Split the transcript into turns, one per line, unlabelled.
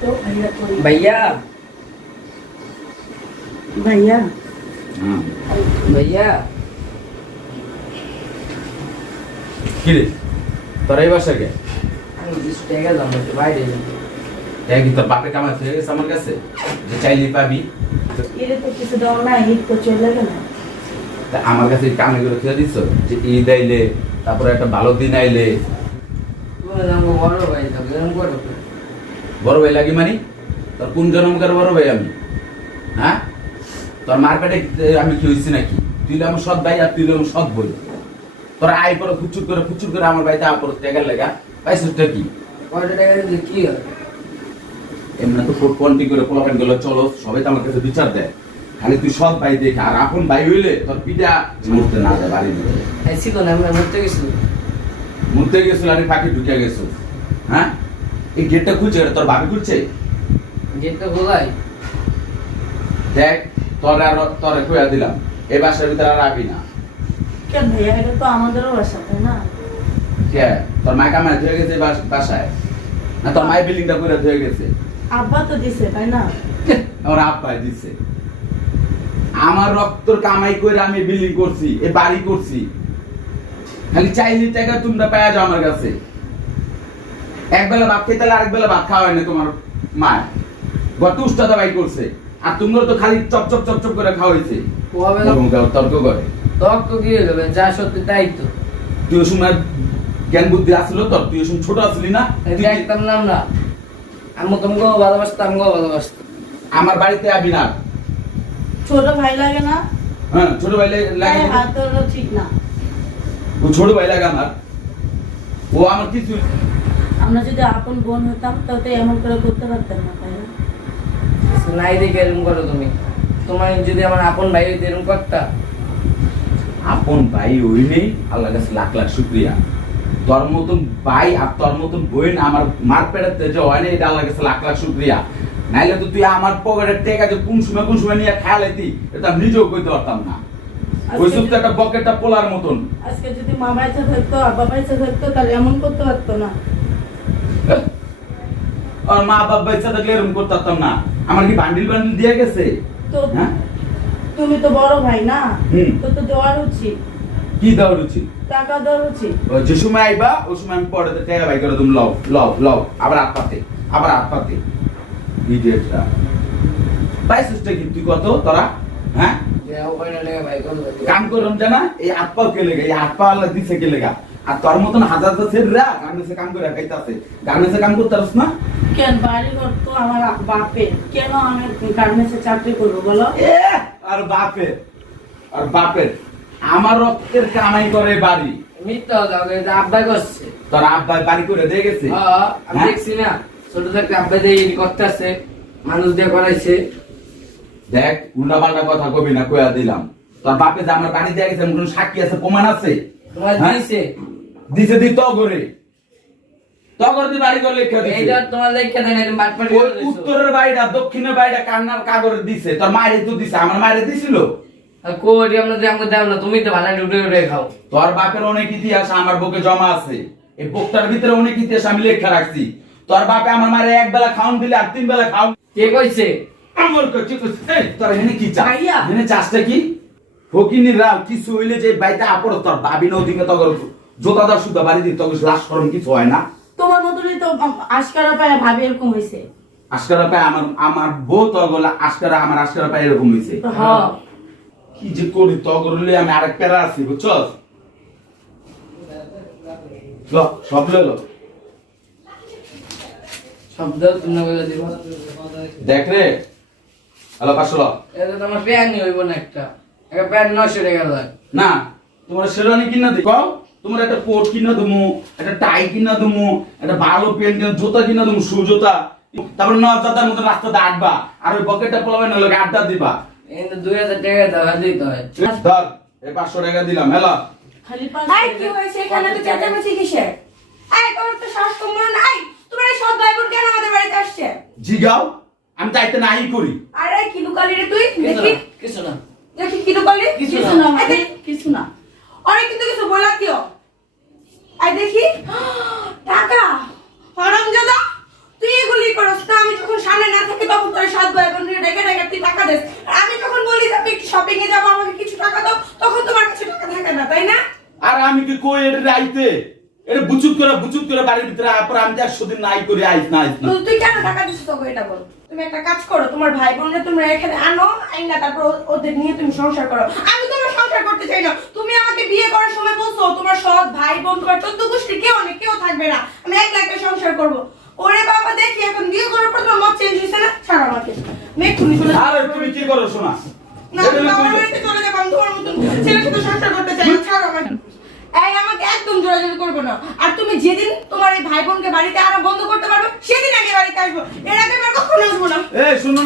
তো ভাইয়া কই
भैया
ভাইয়া
भैया
কি রে তোর এই বাসা কে
আমি কিছু টাকা দাম একটু বাইরে যাবো।
দেখ কি তোর বাপে কামাই হয়ে গেছে আমার কাছে যে চাইলে পাবি
এরে তো কিছু দেওয়া নাই ঈদ তো চলে গেল
তা আমার কাছে কামে করে খেয়ে দিচ্ছ যে ঈদ আইলে তারপরে একটা ভালো দিন আইলে
তুমি তো আমাকে বড় ভাই থাকো এরকম করো কেন?
বড় ভাই লাগি মানি? তোর কোন জন্মকার বড় ভাই আমি? হ্যাঁ? তোর মার পেটে আমি কি হয়েছি নাকি? তুই আমার সৎ ভাই আর তুই আমার সৎ বই তোর আয় করে ফুচুর করে ফুচুর করে আমার বাড়িতে আপর টেকার লেগা। পাইছিসটা কি?
কি হয়?
এমনি তো ফুট পন্টি করে পোলাপেনগুলো চলো সবাই তো আমার কাছে বিচার দেয়। খালি তুই সৎ ভাই দেখে আর আপন ভাই হইলে তোর পিঠা মুড়তে না দেয় বাড়ি দিতে
ছিল না আমি ঘুরতে গেছি
মুড়তে গেছিল আর ফাঁকি ঢুকে গেছো। হ্যাঁ? এই গেটটা খুলছে এটা তোর ভাবি খুলছে?
গেটটা খোলাই।
দেখ তোর আর তোর খুঁয়া দিলাম। এই বাসার ভিতরে আর রাখবি না।
কেন? ভাইয়া এটা তো আমাদেরও বাসা তাই না?
কে? তোর মা কামায় ধুয়ে গেছে বাসায়। না তোর মায়ের বিল্ডিংটা করে ধুয়ে গেছে।
আব্বা তো দিছে তাই না?
আমার আব্বাই দিচ্ছে আমার রক্তর কামাই করে আমি বিল্ডিং করছি এ বাড়ি করছি। খালি চাইলে টাকা তোমরা পাওয়া যাও আমার কাছে। এক বেলা ভাত খেতে আরেক বেলা ভাত খাওয়া হয় না তোমার মা গত উষ্টা বাই করছে। আর তোমরা তো খালি চপ চপ চপ চপ করে এরকম কেউ তর্ক করে।
তর্ক কি ভাই? যা সত্যি তাই তো।
তুই ওই সময় জ্ঞান বুদ্ধি আসলো তোর তুই সময় ছোট আসলি না?
আমরা। আমি তোমাকেও ভালোবাসতাম আমিও ভালোবাসতাম
আমার বাড়িতে আবি না।
ছোট ভাই লাগে না?
হ্যাঁ ছোট ভাই লাগে
তাই ঠিক না।
ও ছোট ভাই লাগে আমার। ও আমার কিছু
আমরা যদি আপন বোন হতাম তাহলে এমন করে করতে পারতাম না তাই না?
নাই দেখে এরকম করো তুমি। তোমার যদি আমার আপন ভাই হইতো এরকম করতা?
আপন ভাই ওই নেই আল্লাহ কাছে লাখ লাখ শুক্রিয়া। তোর মতন ভাই আর তোর মতন বোন আমার মার পেড়াতে যে হয় না এটা আল্লাহ কাছে লাখ লাখ শুক্রিয়া। নাইলে তো তুই আমার পকেটের টেকা যে কোন সময় কোন সময় নিয়ে খেয়াল হইতি এটা আমি নিজেও কইতে পারতাম না। ওই
আজকে
সুস্থ একটা পকেটটা পোলার মতন।
আজকে যদি মা বাইচা থাকতো আব্বা বাইচা থাকতো তাহলে এমন করতে পারতো না।
আর মা বাবা ইচ্ছা থাকলে এরকম করতে পারতাম না। আমার কি বান্ডিল বান্ডিল দিয়ে গেছে? হ্যাঁ?
তুমি তো বড় ভাই না? তো তো দেওয়ার উচিত।
কি দেওয়ার উচিত?
টাকা দেওয়ার উচিত।
ও যে সময় আইবা ওই সময় আমি পরে টাকা বাই করে তুমি লও লও লও আবার হাত পাতে আবার হাত পাতে। ইডিয়েটরা। পাইছিসটা কি তুই কত? তোরা? হ্যাঁ?
ভাই ভাই?
কাম করলাম জানা এই হাত পাও কে লেগে? এই হাত পা আল্লাহ দিছে কে লেগা? আর তোর মতন হাজার হাজার ছেলেরা গার্মেন্টসে কাম করে খাইতাছে। গার্মেন্টসে কাম করতে পারছ না?
কেন বাড়ি ঘর তো আমার বাপের। কেন আমি গার্মেন্টসে চাকরি করব বলো?
এ আর বাপের। আর বাপের। আমার রক্তের কামাই করে বাড়ি।
মিথ্যা কথা বলে, আব্বা করছে।
তোর আব্বা বাড়ি করে দিয়ে গেছে?
হ্যাঁ, আমি
হ্যাঁ?
দেখছি না। ছোট থাকতে আব্বা দিয়ে এই করতে আছে মানুষ দিয়ে করাইছে।
দেখ উল্টা পাল্টা কথা কবি না কয়া দিলাম। তোর বাপে যে আমার বাড়ি দিয়ে গেছে কোনো সাক্ষী আছে প্রমাণ আছে?
তোমার? দিয়েছে।
দিছে দি তগরে। তগর দি বাড়ি করে লেখা দিছে।
এইটা তোমার লেখা দেয় না তুমি বাটপাটি
ওই উত্তরের বাড়িটা দক্ষিণের বাড়িটা কান্নার কাগরে দিছে? তোর মায়ের তো দিছে আমার মায়ের দিছিল?
কোটি আমরা দিয়ে আমাকে দেও না তুমি তো ভালো উঠে উঠে খাও।
তোর বাপের অনেক ইতিহাস আমার বুকে জমা আছে। এই বুকটার ভিতরে অনেক ইতিহাস আমি লেখা রাখছি। তোর বাপে আমার মায়ের এক বেলা খাওন দিলে আর তিন বেলা খাওন
কে কইছে?
আমার কইছে, এই, তোর এখানে কি
ভাইয়া।
এখানে চাষটা কি? ফকিনির রাও কিছু হইলে যে বাইতে আপর তোর ভাবি নদীকে তগর জোতাদার সুদা বাড়ি দিতে তখন লাশ করম কিছু হয় না।
তোমার মতনই তো আজকারা পায় ভাবি এরকম হয়েছে
আজকারা পায় আমার আমার বউ তগলা আজকারা আমার আজকারা পায় এরকম হয়েছে
হ্যাঁ
কি যে করি তগরলে আমি আরেক প্যারা আছি বুঝছস? ল সব লো
শব্দ তুমি বলে দিব।
দেখ রে হ্যালো পাঁচশো ল।
এটা তো আমার প্যান হইব না একটা। একটা প্যান নশো টাকা
না তোমার শেরওয়ানি কিনা দি কও? তোমার একটা কোট কিনা দেবো একটা টাই কিনা দেবো একটা ভালো পেন কিনা জুতা কিনা দেবো শু জুতা। তারপর নজাদার মতো রাস্তাতে আটবা আর ওই বকেটটা পলাবে না লোক আড্ডা দিবা।
এই দুই হাজার টাকা দেওয়া দিতে হয়।
ধর এই পাঁচশো টাকা দিলাম হ্যালো।
খালি
কি হয়েছে? এখানে তো চেঁচামেচি কিসের? আই তোমার তো শ্বাস কম না তোমার এই সৎ ভাই কেন আমাদের বাড়িতে আসছে?
জিগাও আমি চাইতে নাই করি।
আরে কি লুকালি রে তুই?
কিছু
দেখি।
না কিছু না।
বলা কিও আই দেখি। টাকা। হরমজাদা
তুই
এগুলি করস না আমি যখন সামনে না
থাকি তখন তোর সাত ভাই বোন ডেকে ডেকে তুই টাকা দেস। আমি যখন বলি যে আমি শপিং এ যাব আমাকে কিছু টাকা দাও তখন তোমার কাছে টাকা থাকে না তাই না? আর আমি কি
কই এটা রাইতে? এটা বুচুক করে বুচুক করে বাড়ির ভিতরে আপর আমি যা সুদিন নাই করে আইস না আইস না।
তুই কেন টাকা দিছিস তো এটা বল। তুমি একটা কাজ করো তোমার ভাই বোনরা তোমরা এখানে আনো আইনা তারপর ওদের নিয়ে তুমি সংসার করো। আমি তো সংসার করতে চাই না। তুমি আমাকে বিয়ে করার সময় বলছো তোমার সৎ ভাই বোন চোদ্দ গোষ্ঠী কেউ নেই কেউ থাকবে না। আমি একলা একটা সংসার করব। ওরে বাবা দেখি এখন বিয়ে করার পর তোমার মত চেঞ্জ হয়েছে না? ছাড় আমাকে। আমি এক্ষুনি চলে
আরে তুমি কি করো শোনা?
না আমি বাবার বাড়িতে চলে যাব আমি তোমার মতন ছেলের সাথে সংসার করতে চাই না, ছাড়ো আমাকে। এই আমাকে একদম জোরাজোরি করব না। আর তুমি যেদিন তোমার এই ভাই বোনকে বাড়িতে আনা বন্ধ করতে পারবে সেদিন আমি বাড়িতে আসব। এর আগে আমি কখনো আসব না।
শুনো